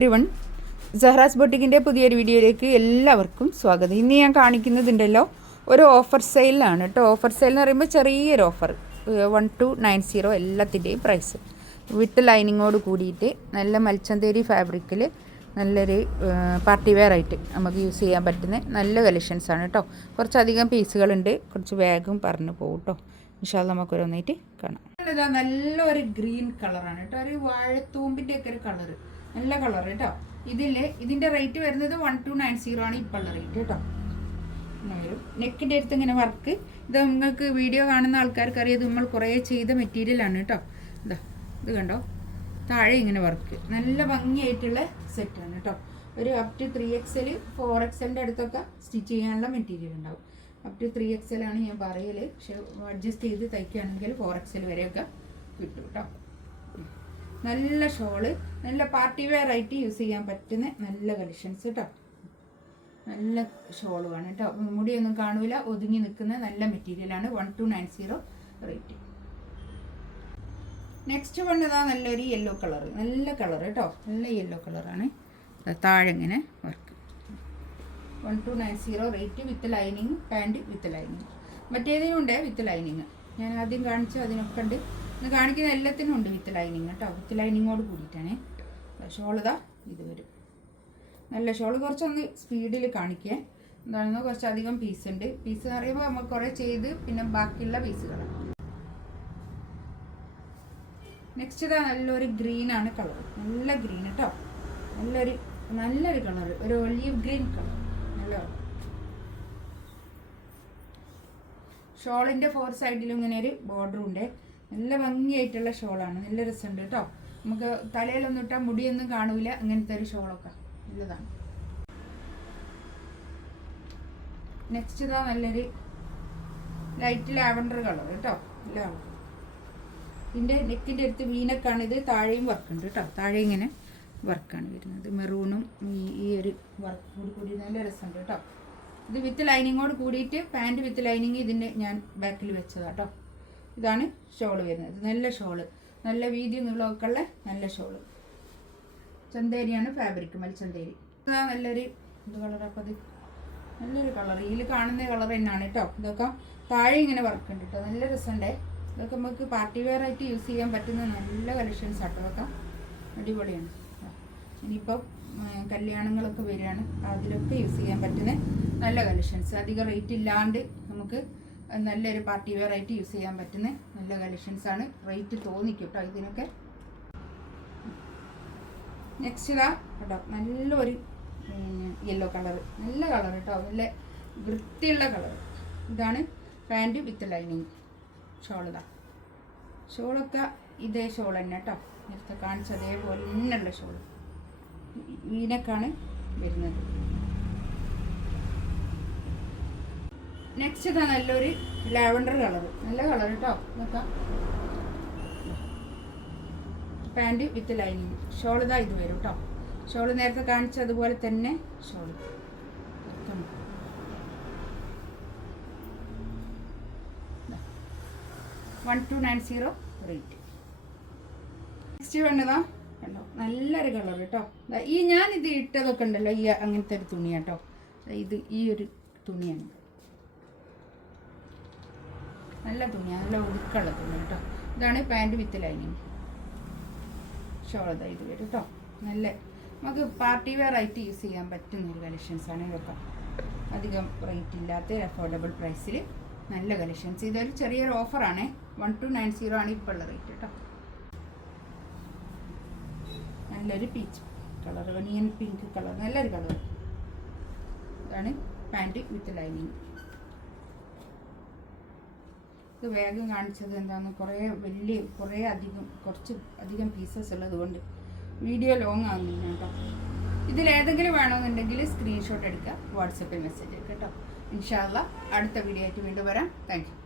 Everyone, സഹ്റാസ് ബൊട്ടിക്കിൻ്റെ പുതിയൊരു വീഡിയോയിലേക്ക് എല്ലാവർക്കും സ്വാഗതം. ഇന്ന് ഞാൻ കാണിക്കുന്നതുണ്ടല്ലോ ഒരു ഓഫർ സെയിലാണ് കേട്ടോ. ഓഫർ സെയിൽ എന്ന് പറയുമ്പോൾ ചെറിയൊരു ഓഫർ 1290 എല്ലാത്തിൻ്റെയും പ്രൈസ് വിത്ത് ലൈനിങ്ങോട് കൂടിയിട്ട് നല്ല മൽച്ചന്തേരി ഫാബ്രിക്കിൽ നല്ലൊരു പാർട്ടി വെയർ ആയിട്ട് നമുക്ക് യൂസ് ചെയ്യാൻ പറ്റുന്ന നല്ല കളക്ഷൻസാണ് കേട്ടോ. കുറച്ചധികം പീസുകളുണ്ട്, കുറച്ച് ബാഗും പറഞ്ഞു പോകും കേട്ടോ. ഇൻഷാല്ലാ നമുക്കൊരൊന്നായിട്ട് കാണാം. നല്ലൊരു ഗ്രീൻ കളറാണ് കേട്ടോ, ഒരു വാഴത്തൂമ്പിൻ്റെ ഒക്കെ ഒരു കളറ്, നല്ല കളർ കേട്ടോ. ഇതിൻ്റെ റേറ്റ് വരുന്നത് 1290 ആണ് ഇപ്പോൾ ഉള്ള റേറ്റ് കേട്ടോ. നെക്കിൻ്റെ അടുത്ത് ഇങ്ങനെ വർക്ക്, ഇത് നിങ്ങൾക്ക് വീഡിയോ കാണുന്ന ആൾക്കാർക്ക് അറിയാം, ഇത് നമ്മൾ കുറേ ചെയ്ത മെറ്റീരിയലാണ് കേട്ടോ. ഇത് കണ്ടോ, താഴെ ഇങ്ങനെ വർക്ക്, നല്ല ഭംഗിയായിട്ടുള്ള സെറ്റാണ് കേട്ടോ. ഒരു അപ് ടു 3XL 4XLൻ്റെ അടുത്തൊക്കെ സ്റ്റിച്ച് ചെയ്യാനുള്ള മെറ്റീരിയൽ ഉണ്ടാവും. അപ് ടു 3XL ആണ് ഞാൻ പറയൽ, പക്ഷെ അഡ്ജസ്റ്റ് ചെയ്ത് തയ്ക്കുകയാണെങ്കിൽ 4XL വരെയൊക്കെ കിട്ടും കേട്ടോ. നല്ല ഷോള്, നല്ല പാർട്ടി വെയർ ആയിട്ട് യൂസ് ചെയ്യാൻ പറ്റുന്ന നല്ല കളക്ഷൻസ് കേട്ടോ. നല്ല ഷോളുമാണ് കേട്ടോ, മുടിയൊന്നും കാണൂല, ഒതുങ്ങി നിൽക്കുന്ന നല്ല മെറ്റീരിയലാണ്. 1290 റേറ്റ്. നെക്സ്റ്റ് വന്നതാ നല്ലൊരു യെല്ലോ കളർ, നല്ല കളർ കേട്ടോ, നല്ല യെല്ലോ കളറാണ്. താഴെ ഇങ്ങനെ work. 1290 rate with lining, pant with lining. മറ്റേതിനും ഉണ്ട് വിത്ത് ലൈനിങ്, ഞാൻ ആദ്യം കാണിച്ചു അതിനൊക്കെ ഉണ്ട്. ഇന്ന് കാണിക്കുന്ന എല്ലാത്തിനും ഉണ്ട് വിത്ത് ലൈനിങ് കേട്ടോ, വിത്ത് ലൈനിങ്ങോട് കൂടിയിട്ടാണ്. ഷോളിതാ ഇത് വരും, നല്ല ഷോള്. കുറച്ചൊന്ന് സ്പീഡിൽ കാണിക്കുക, എന്താണെന്ന് കുറച്ചധികം പീസ് ഉണ്ട്. പീസ് എന്ന് പറയുമ്പോൾ നമ്മൾ കുറേ ചെയ്ത് പിന്നെ ബാക്കിയുള്ള പീസുകളാണ്. നെക്സ്റ്റ് ഇതാ നല്ലൊരു ഗ്രീനാണ് കളർ, നല്ല ഗ്രീൻ കേട്ടോ, നല്ലൊരു കളർ, ഒരു ഒലീവ് ഗ്രീൻ കളർ, നല്ല കളർ. ഷോളിൻ്റെ 4 സൈഡിലും ഇങ്ങനെ ഒരു ബോർഡറും ഉണ്ട്, നല്ല ഭംഗിയായിട്ടുള്ള ഷോളാണ്, നല്ല രസമുണ്ട് കേട്ടോ. നമുക്ക് തലയിലൊന്നും ഇട്ടാൽ മുടിയൊന്നും കാണൂല, അങ്ങനത്തെ ഒരു ഷോളൊക്കെ നല്ലതാണ്. നെക്സ്റ്റ് ഇതാ നല്ലൊരു ലൈറ്റ് ലാവൻഡർ കളർ കേട്ടോ, നല്ല കളർ. ഇതിൻ്റെ നെക്കിൻ്റെ അടുത്ത് വീനക്കാണ്, ഇത് താഴെയും വർക്കുണ്ട് കേട്ടോ, താഴെ ഇങ്ങനെ വർക്കാണ് വരുന്നത്. മെറൂണും ഈ ഒരു വർക്ക് കൂടി നല്ല രസമുണ്ട് കേട്ടോ. ഇത് വിത്ത് ലൈനിങ്ങോട് കൂടിയിട്ട് പാൻറ് വിത്ത് ലൈനിങ് ഇതിൻ്റെ ഞാൻ ബാക്കിൽ വെച്ചതാണ് കേട്ടോ. ഇതാണ് ഷോള് വരുന്നത്, നല്ല ഷോള്, നല്ല വീതി നീളമൊക്കെ ഉള്ള നല്ല ഷോള്. ചന്തേരിയാണ് ഫാബ്രിക്, മൽച്ചന്തേരി. ഇതാ നല്ലൊരു ഇത് കളർ, അപ്പോൾ അത് നല്ലൊരു കളർ, ഇതിൽ കാണുന്ന കളർ തന്നെയാണ് കേട്ടോ. ഇതൊക്കെ താഴെ ഇങ്ങനെ വർക്ക് ഉണ്ട് കേട്ടോ, നല്ല രസമുണ്ടേ. ഇതൊക്കെ നമുക്ക് പാർട്ടി വെയർ ആയിട്ട് യൂസ് ചെയ്യാൻ പറ്റുന്ന നല്ല കളക്ഷൻസ് ആട്ടോ, ഇതൊക്കെ അടിപൊളിയാണ്. ഇനിയിപ്പോൾ കല്യാണങ്ങളൊക്കെ വരികയാണ്, അതിലൊക്കെ യൂസ് ചെയ്യാൻ പറ്റുന്ന നല്ല കളക്ഷൻസ്, അധികം റേറ്റ് ഇല്ലാണ്ട് നമുക്ക് നല്ലൊരു പാർട്ടി വെയർ ആയിട്ട് യൂസ് ചെയ്യാൻ പറ്റുന്ന നല്ല കളക്ഷൻസാണ്. റേറ്റ് തോന്നിക്കും കേട്ടോ ഇതിനൊക്കെ. നെക്സ്റ്റ് ഇതാ കേട്ടോ, നല്ലൊരു യെല്ലോ കളർ, നല്ല കളർ കേട്ടോ, നല്ല വൃത്തിയുള്ള കളർ. ഇതാണ് പാൻറ് വിത്ത് ലൈനിങ്. ഷോളിതാ, ഷോളൊക്കെ ഇതേ ഷോൾ തന്നെ കേട്ടോ, നേരത്തെ കാണിച്ച അതേപോലെ തന്നെയുള്ള ഷോൾ, വീനക്കാണ് വരുന്നത്. നെക്സ്റ്റ് ഇതാ നല്ലൊരു ലാവൻഡർ കളർ, നല്ല കളർ കേട്ടോ. നോക്കാം, പാൻറ് വിത്ത് ലൈനിങ്. ഷോൾ ഇതാ ഇത് വരും കേട്ടോ, ഷോൾ നേരത്തെ കാണിച്ചതുപോലെ തന്നെ ഷോൾ. 1290 റേറ്റ്. നെക്സ്റ്റ് വേണ്ടതാ കണ്ടോ, നല്ലൊരു കളർ കേട്ടോ. ഈ ഞാനിത് ഇട്ടതൊക്കെ ഉണ്ടല്ലോ, ഈ അങ്ങനത്തെ ഒരു തുണിയാട്ടോ, ഇത് ഈ ഒരു തുണിയാണ്, നല്ല തുണിയാണ്, നല്ല ഒതുക്കുള്ള തുണി കേട്ടോ. ഇതാണ് പാൻറ് വിത്ത് ലൈനിങ്. ഷോളതാ ഇത് വരും കേട്ടോ, നല്ല നമുക്ക് പാർട്ടി വെയർ ആയിട്ട് യൂസ് ചെയ്യാൻ പറ്റുന്ന ഒരു കളക്ഷൻസാണ് ഇതൊക്കെ. അധികം റേറ്റ് ഇല്ലാത്ത അഫോർഡബിൾ പ്രൈസിൽ നല്ല കളക്ഷൻസ്. ഇതൊരു ചെറിയൊരു ഓഫറാണ്, 1290 ആണ് ഇപ്പോൾ ഉള്ള റേറ്റ് കേട്ടോ. നല്ലൊരു peach colour, onion pink colour, നല്ലൊരു കളർ. ഇതാണ് പാൻറ് വിത്ത് ലൈനിങ്. ഇത് വേഗം കാണിച്ചത് എന്താണെന്ന്, കുറച്ച് അധികം പീസസ് ഉള്ളത് കൊണ്ട് വീഡിയോ ലോങ് ആകുന്നില്ല കേട്ടോ. ഇതിലേതെങ്കിലും വേണമെന്നുണ്ടെങ്കിൽ സ്ക്രീൻഷോട്ട് എടുക്കുക, വാട്സപ്പിൽ മെസ്സേജ് എടുക്കുക കേട്ടോ. ഇൻഷാ അല്ലാ അടുത്ത വീഡിയോ ആയിട്ട് വീണ്ടും വരാം. Thank you.